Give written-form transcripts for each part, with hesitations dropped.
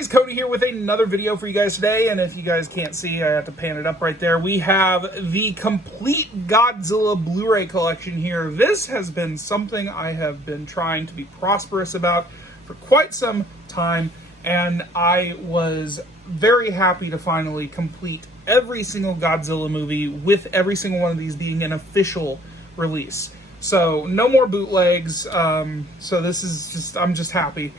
guys, Cody here with another video for you guys today, and if you guys can't see, I have to pan it up right there. We have the complete Godzilla Blu-ray collection here. This has been something I have been trying to be prosperous about for quite some time, and I was very happy to finally complete every single Godzilla movie, with every single one of these being an official release. So no more bootlegs, so this is just, I'm just happy.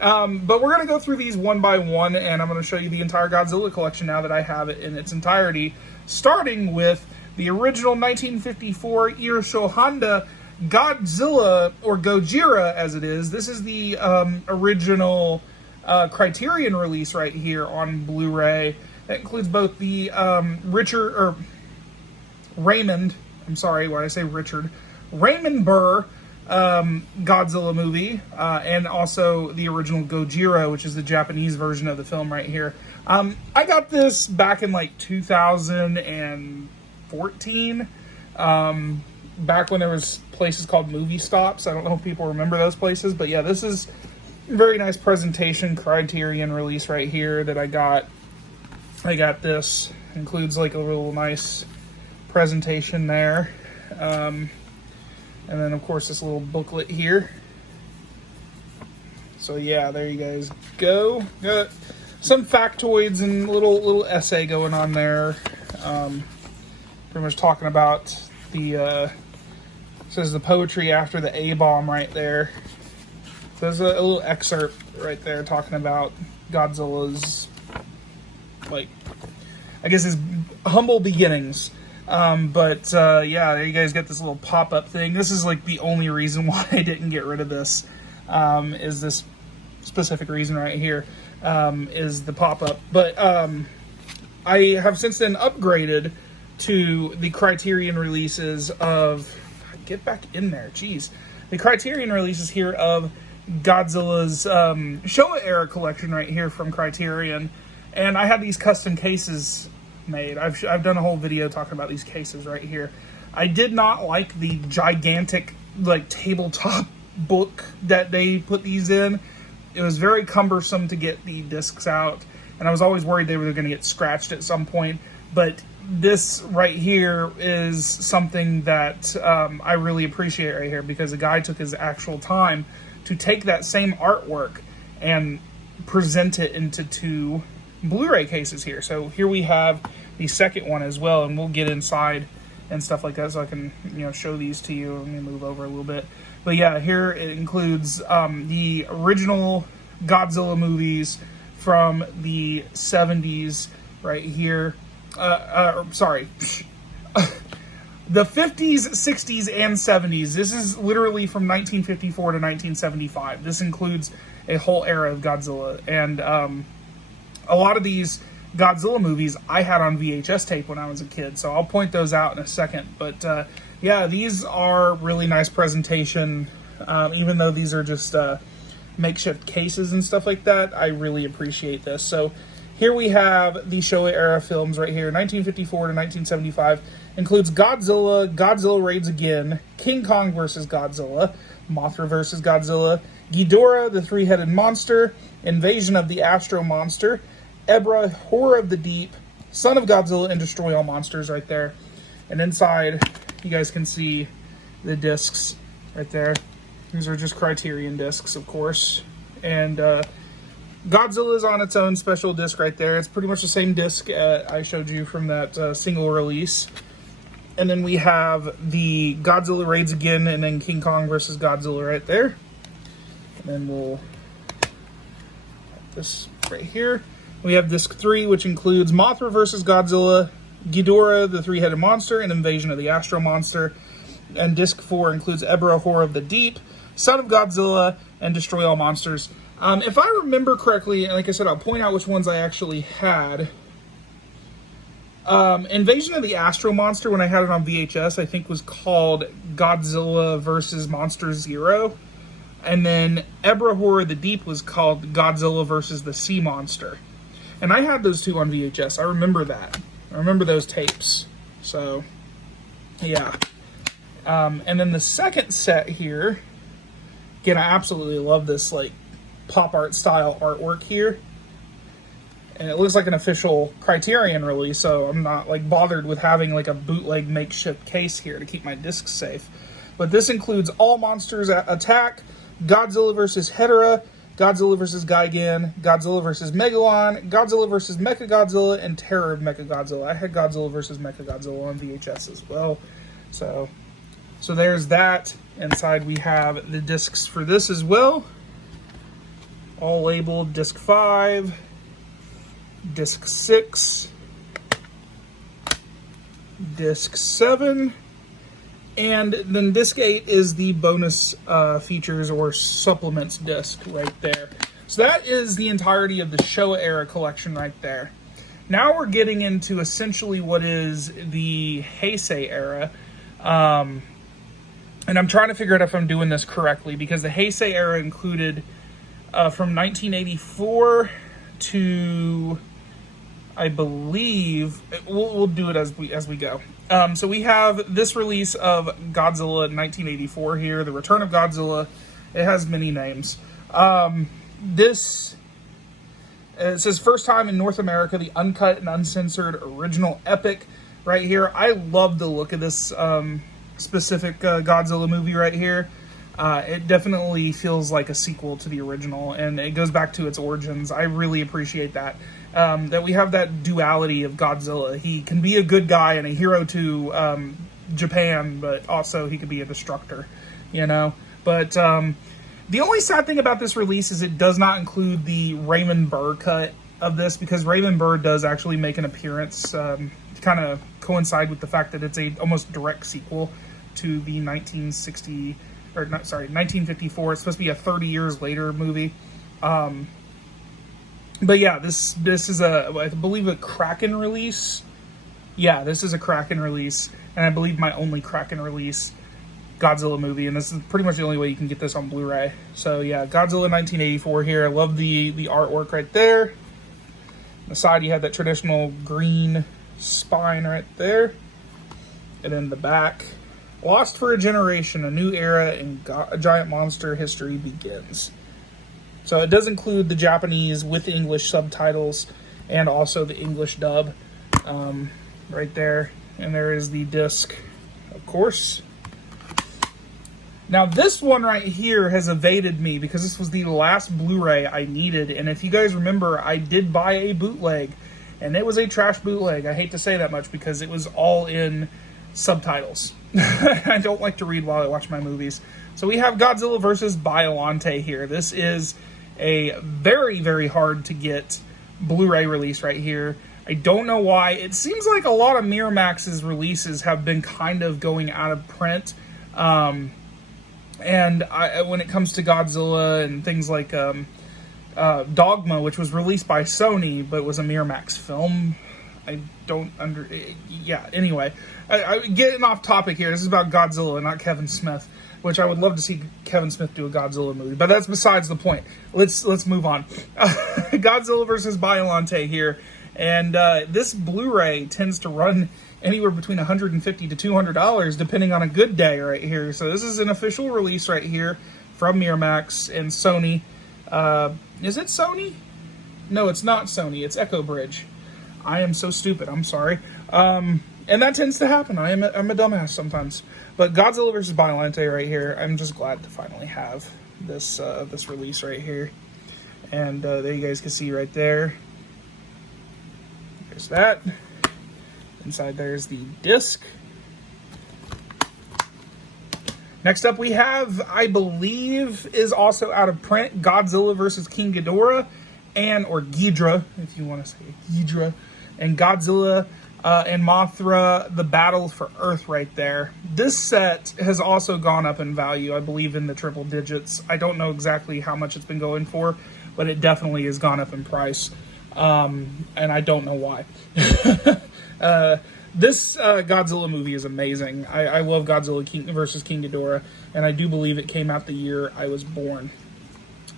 But we're going to go through these one by one, and I'm going to show you the entire Godzilla collection now that I have it in its entirety, starting with the original 1954 Irosho Honda Godzilla, or Gojira as it is. This is the original Criterion release right here on Blu-ray. That includes both the Raymond Burr Godzilla movie, and also the original Gojira, which is the Japanese version of the film right here. I got this back in like 2014, back when there was places called movie stops. I don't know if people remember those places, but yeah, this is a very nice presentation Criterion release right here that I got. I got this. Includes like a little nice presentation there. And then, of course, this little booklet here. So, yeah, there you guys go. Got some factoids and little essay going on there. Pretty much talking about the, says the poetry after the A-bomb right there. So there's a little excerpt right there talking about Godzilla's, like, I guess his humble beginnings. Yeah, there you guys get this little pop-up thing. This is like the only reason why I didn't get rid of this, is this specific reason right here, is the pop-up. But I have since then upgraded to the Criterion releases of, get back in there, jeez. The Criterion releases here of Godzilla's Showa era collection right here from Criterion. And I had these custom cases made. I've done a whole video talking about these cases right here. I did not like the gigantic like tabletop book that they put these in. It was very cumbersome to get the discs out, and I was always worried they were going to get scratched at some point. But this right here is something that I really appreciate right here, because the guy took his actual time to take that same artwork and present it into two Blu-ray cases here. So here we have the second one as well, and we'll get inside and stuff like that so I can, show these to you. Let me move over a little bit. But yeah, here it includes the original Godzilla movies from the 70s right here. Sorry. The 50s, 60s, and 70s. This is literally from 1954 to 1975. This includes a whole era of Godzilla. And a lot of these Godzilla movies I had on VHS tape when I was a kid, so I'll point those out in a second. But yeah, these are really nice presentation. Even though these are just makeshift cases and stuff like that, I really appreciate this. So here we have the Showa era films right here, 1954 to 1975. Includes Godzilla, Godzilla Raids Again, King Kong vs. Godzilla, Mothra vs. Godzilla, Ghidorah the Three-Headed Monster, Invasion of the Astro Monster, Ebra, Horror of the Deep, Son of Godzilla, and Destroy All Monsters right there. And inside, you guys can see the discs right there. These are just Criterion discs, of course. And Godzilla is on its own special disc right there. It's pretty much the same disc I showed you from that single release. And then we have the Godzilla Raids Again, and then King Kong vs. Godzilla right there. And then we'll have this right here. We have disc 3, which includes Mothra vs. Godzilla, Ghidorah the Three-Headed Monster, and Invasion of the Astro Monster. And disc 4 includes Ebra, Horror of the Deep, Son of Godzilla, and Destroy All Monsters. If I remember correctly, and like I said, I'll point out which ones I actually had. Invasion of the Astro Monster, when I had it on VHS, I think was called Godzilla vs. Monster Zero. And then Ebra, Horror of the Deep was called Godzilla vs. the Sea Monster. And I had those two on VHS. I remember that. I remember those tapes. So, yeah. And then the second set here, again, I absolutely love this, like, pop art style artwork here. And it looks like an official Criterion release, so I'm not like bothered with having like a bootleg makeshift case here to keep my discs safe. But this includes All Monsters Attack, Godzilla vs. Hedorah, Godzilla vs. Gigan, Godzilla vs. Megalon, Godzilla vs. Mechagodzilla, and Terror of Mechagodzilla. I had Godzilla vs. Mechagodzilla on VHS as well. So there's that. Inside we have the discs for this as well. All labeled disc 5, disc 6, disc 7, and then disc 8 is the bonus features or supplements disc right there. So that is the entirety of the Showa era collection right there. Now we're getting into essentially what is the Heisei era. And I'm trying to figure out if I'm doing this correctly, because the Heisei era included from 1984 to, I believe, we'll do it as we go. So we have this release of Godzilla 1984 here, The Return of Godzilla. It has many names. This, it says first time in North America, the uncut and uncensored original epic right here. I love the look of this specific Godzilla movie right here. It definitely feels like a sequel to the original, and it goes back to its origins. I really appreciate that. That we have that duality of Godzilla. He can be a good guy and a hero to Japan, but also he could be a destructor, you know? But the only sad thing about this release is it does not include the Raymond Burr cut of this, because Raymond Burr does actually make an appearance to kind of coincide with the fact that it's a almost direct sequel to the 1954. It's supposed to be a 30 years later movie. But yeah, this is I believe a Kraken release. Yeah, this is a Kraken release, and I believe my only Kraken release Godzilla movie, and this is pretty much the only way you can get this on Blu-ray. So yeah, Godzilla 1984 here. I love the artwork right there. On the side you have that traditional green spine right there, and then the back. Lost for a generation, a new era in giant monster history begins. So it does include the Japanese with English subtitles and also the English dub right there. And there is the disc, of course. Now this one right here has evaded me because this was the last Blu-ray I needed. And if you guys remember, I did buy a bootleg, and it was a trash bootleg. I hate to say that much because it was all in subtitles. I don't like to read while I watch my movies. So we have Godzilla vs. Biollante here. This is a very, very hard to get Blu-ray release right here. I don't know why. It seems like a lot of Miramax's releases have been kind of going out of print. And when it comes to Godzilla and things like Dogma, which was released by Sony but was a Miramax film, anyway, I'm getting off topic here. This is about Godzilla, not Kevin Smith, which I would love to see Kevin Smith do a Godzilla movie, but that's besides the point. Let's move on. Godzilla vs. Biollante here, and this Blu-ray tends to run anywhere between $150 to $200 depending on a good day right here. So this is an official release right here from Miramax and Sony. Is it Sony? No, it's not Sony. It's Echo Bridge. I am so stupid. I'm sorry. And that tends to happen. I'm a dumbass sometimes. But Godzilla vs. Biollante right here. I'm just glad to finally have this this release right here. And there you guys can see right there. There's that. Inside there's the disc. Next up we have, I believe, is also out of print, Godzilla vs. King Ghidorah, or Ghidra, if you want to say Ghidra, and Godzilla and Mothra, the Battle for Earth right there. This set has also gone up in value, I believe in the triple digits. I don't know exactly how much it's been going for, but it definitely has gone up in price, and I don't know why. This Godzilla movie is amazing. I love Godzilla vs. King Ghidorah, and I do believe it came out the year I was born.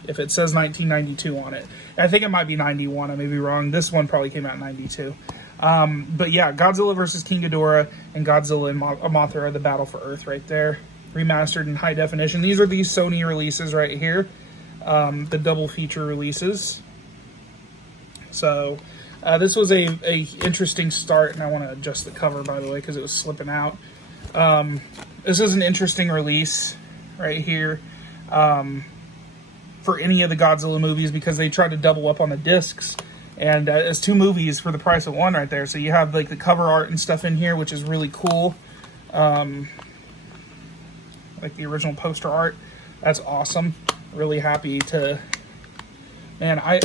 If it says 1992 on it. I think it might be 91, I may be wrong. This one probably came out in 92. But yeah, Godzilla vs. King Ghidorah and Godzilla and Mothra, the Battle for Earth right there. Remastered in high definition. These are these Sony releases right here. the double feature releases. So this was a interesting start, and I want to adjust the cover, by the way, because it was slipping out. This is an interesting release right here for any of the Godzilla movies, because they tried to double up on the discs, and it's 2 movies for the price of 1 right there. So you have like the cover art and stuff in here, which is really cool. Like the original poster art, that's awesome. Really happy to, man. I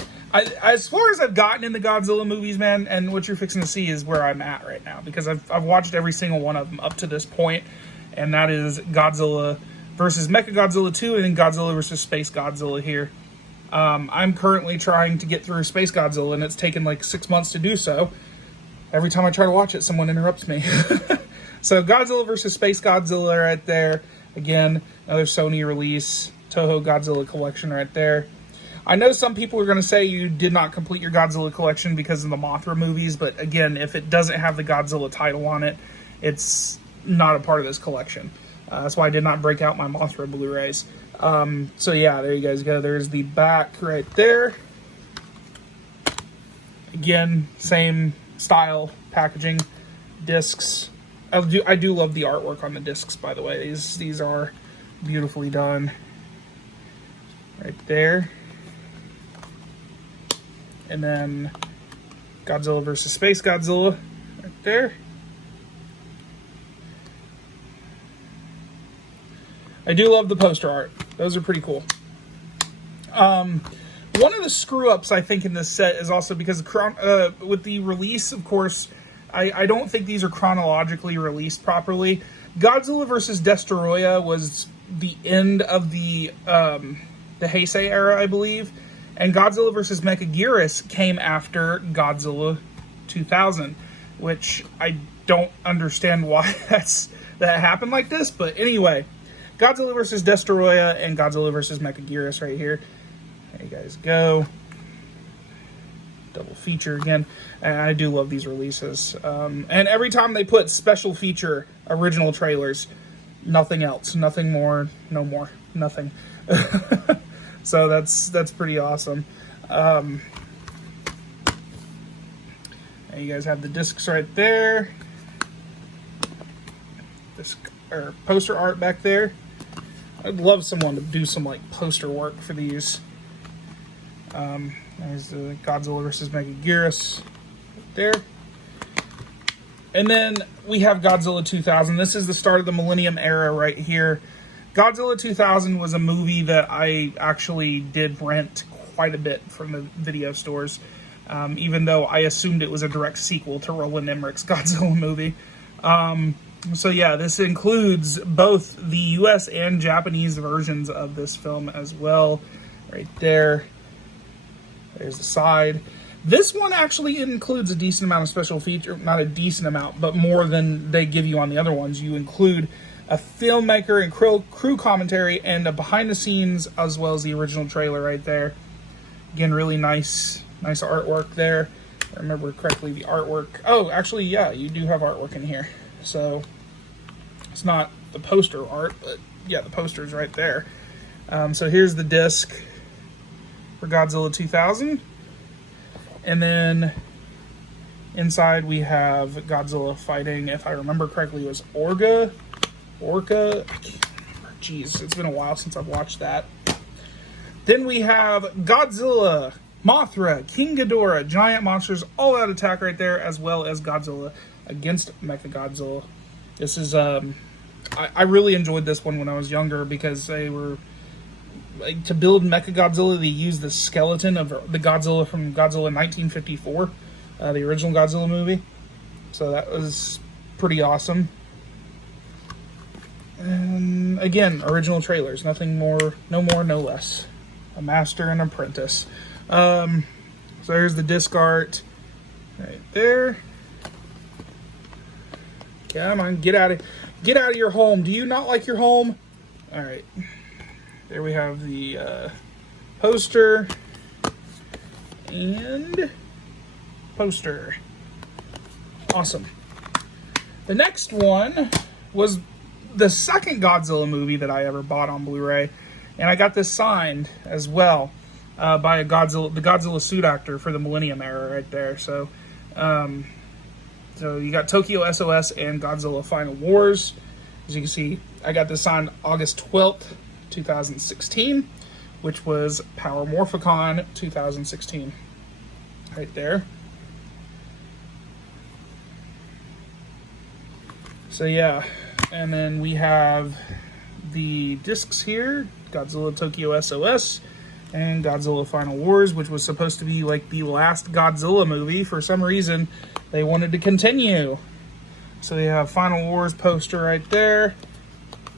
as far as I've gotten in the Godzilla movies, man, and what you're fixing to see is where I'm at right now, because I've watched every single one of them up to this point, and that is Godzilla versus Mechagodzilla 2, and then Godzilla versus Space Godzilla here. I'm currently trying to get through Space Godzilla, and it's taken like 6 months to do so. Every time I try to watch it, someone interrupts me. So Godzilla versus Space Godzilla right there. Again, another Sony release. Toho Godzilla collection right there. I know some people are going to say you did not complete your Godzilla collection because of the Mothra movies, but again, if it doesn't have the Godzilla title on it, it's not a part of this collection. That's why I did not break out my Mothra Blu-rays. So yeah, there you guys go. There's the back right there. Again, same style packaging, discs. I do love the artwork on the discs, by the way. These are beautifully done. Right there. And then Godzilla versus Space Godzilla right there. I do love the poster art. Those are pretty cool. One of the screw-ups, I think, in this set is also because with the release, of course, I don't think these are chronologically released properly. Godzilla vs. Destoroyah was the end of the Heisei era, I believe. And Godzilla vs. Mechagodzilla came after Godzilla 2000, which I don't understand why that happened like this. But anyway, Godzilla vs. Destoroyah and Godzilla vs. Mechagodzilla right here. There you guys go. Double feature again. And I do love these releases. And every time they put special feature original trailers, nothing else, nothing more, no more, nothing. So that's pretty awesome. And you guys have the discs right there. Poster art back there. I'd love someone to do some like poster work for these. There's the Godzilla vs. Mechagodzilla right there. And then we have Godzilla 2000. This is the start of the Millennium era right here. Godzilla 2000 was a movie that I actually did rent quite a bit from the video stores, even though I assumed it was a direct sequel to Roland Emmerich's Godzilla movie. So yeah, this includes both the US and Japanese versions of this film as well. Right there. There's the side. This one actually includes a decent amount of special feature. Not a decent amount, but more than they give you on the other ones. You include a filmmaker and crew commentary and a behind the scenes, as well as the original trailer right there. Again, really nice artwork there. If I remember correctly, the artwork. Oh, actually, yeah, you do have artwork in here. So it's not the poster art, but yeah, the poster's right there. So here's the disc for Godzilla 2000. And then inside we have Godzilla fighting, if I remember correctly, it was Orca. I can't remember. Jeez, it's been a while since I've watched that. Then we have Godzilla, Mothra, King Ghidorah, giant monsters, all out attack right there, as well as Godzilla against Mechagodzilla. This is, I really enjoyed this one when I was younger because they were, like, to build Mechagodzilla, they used the skeleton of the Godzilla from Godzilla 1954, the original Godzilla movie. So that was pretty awesome. And again, original trailers, nothing more, no more, no less. A master and apprentice. So there's the disc art right there. Come on, get out of your home. Do you not like your home? All right. There we have the poster and poster. Awesome. The next one was the second Godzilla movie that I ever bought on Blu-ray, And I got this signed as well by the Godzilla suit actor for the Millennium era right there. So, so you got Tokyo SOS and Godzilla Final Wars. As you can see, I got this signed August 12th, 2016, which was Power Morphicon 2016. Right there. So yeah, and then we have the discs here, Godzilla Tokyo SOS and Godzilla Final Wars, which was supposed to be like the last Godzilla movie. For some reason, they wanted to continue. So they have Final Wars poster right there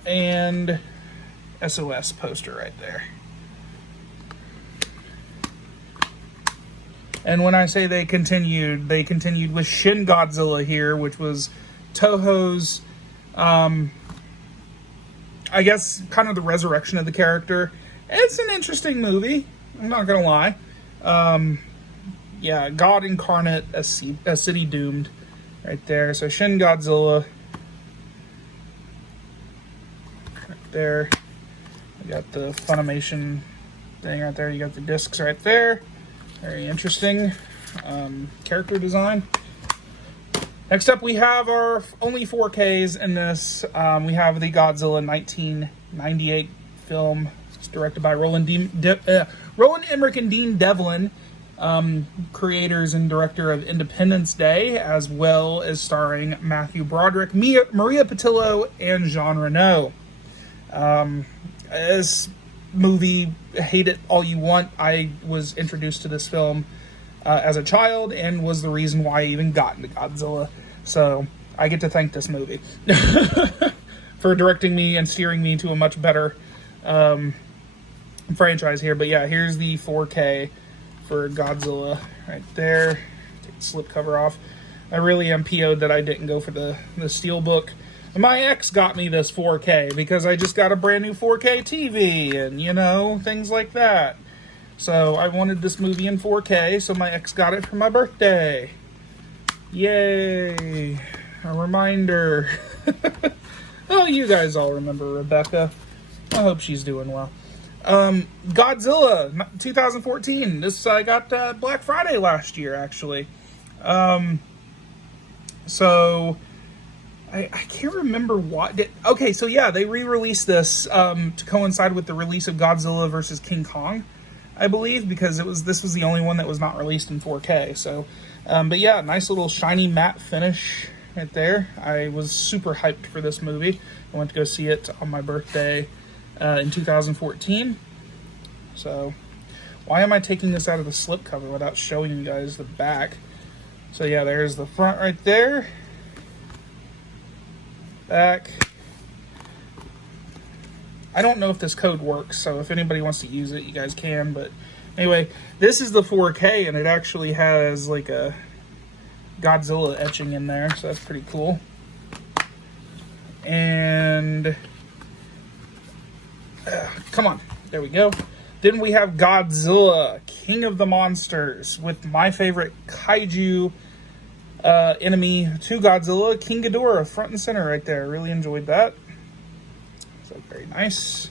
and SOS poster right there. And when I say they continued with Shin Godzilla here, which was Toho's, I guess, kind of the resurrection of the character. It's an interesting movie, I'm not gonna lie. Yeah, God incarnate, a city doomed, right there. So Shin Godzilla, right there. You got the Funimation thing right there. You got the discs right there. Very interesting character design. Next up, we have our only 4Ks in this. We have the Godzilla 1998 film. It's directed by Roland Emmerich and Dean Devlin, creators and director of Independence Day, as well as starring Matthew Broderick, Maria Pitillo, and Jean Reno. This movie, hate it all you want. I was introduced to this film as a child and was the reason why I even got into Godzilla. So I get to thank this movie for directing me and steering me to a much better franchise here. But yeah, here's the 4K for Godzilla right there. Take the slipcover off. I really am PO'd that I didn't go for the Steelbook. My ex got me this 4K because I just got a brand new 4K TV and, you know, things like that. So I wanted this movie in 4K, so my ex got it for my birthday. Yay! A reminder. Oh, you guys all remember Rebecca. I hope she's doing well. Godzilla 2014. This I got Black Friday last year, actually. So I can't remember what. Okay, so yeah, they re-released this to coincide with the release of Godzilla vs. King Kong, I believe, because this was the only one that was not released in 4K. So, but yeah, nice little shiny matte finish right there. I was super hyped for this movie. I went to go see it on my birthday in 2014. So, why am I taking this out of the slipcover without showing you guys the back? So yeah, there's the front right there. Back. I don't know if this code works, so if anybody wants to use it, you guys can. But anyway, this is the 4K, and it actually has like a Godzilla etching in there, so that's pretty cool. And come on, there we go. Then we have Godzilla, King of the Monsters, with my favorite kaiju enemy to Godzilla, King Ghidorah, front and center right there. Really enjoyed that. So very nice.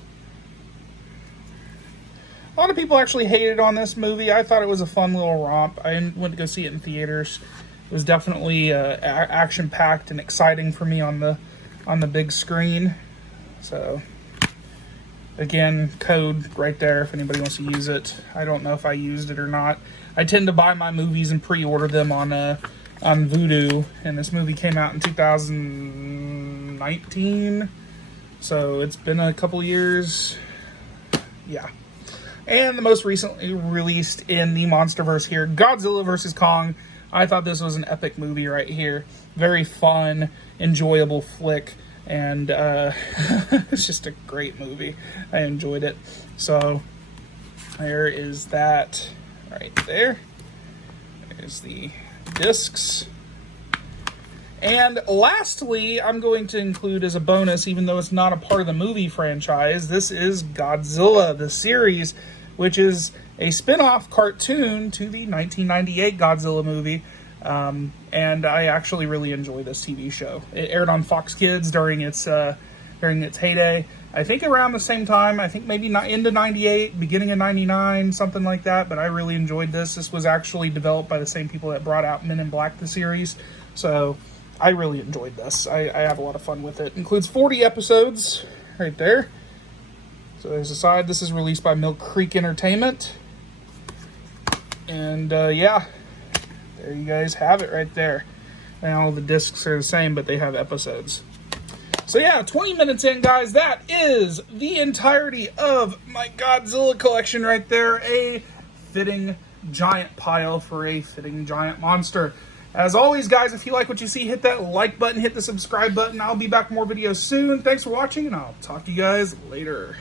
A lot of people actually hated on this movie. I thought it was a fun little romp. I went to go see it in theaters. It was definitely action-packed and exciting for me on the big screen. So again, code right there if anybody wants to use it. I don't know if I used it or not. I tend to buy my movies and pre-order them on Vudu, and this movie came out in 2019, so it's been a couple years. Yeah. And the most recently released in the Monsterverse here, Godzilla vs. Kong. I thought this was an epic movie right here. Very fun, enjoyable flick, and it's just a great movie. I enjoyed it. So there is that right there. There's the discs. And lastly, I'm going to include as a bonus, even though it's not a part of the movie franchise, this is Godzilla The Series, which is a spin-off cartoon to the 1998 Godzilla movie. And I actually really enjoy this TV show. It aired on Fox Kids during its heyday, I think around the same time. I think maybe not into 98, beginning of 99, something like that. But I really enjoyed this. This was actually developed by the same people that brought out Men in Black, the series. So I really enjoyed this. I have a lot of fun with it. Includes 40 episodes right there. So there's a side. This is released by Mill Creek Entertainment. And yeah, there you guys have it right there. And all the discs are the same, but they have episodes. So yeah, 20 minutes in, guys, that is the entirety of my Godzilla collection right there. A fitting giant pile for a fitting giant monster. As always, guys, if you like what you see, hit that like button, hit the subscribe button. I'll be back with more videos soon. Thanks for watching, and I'll talk to you guys later.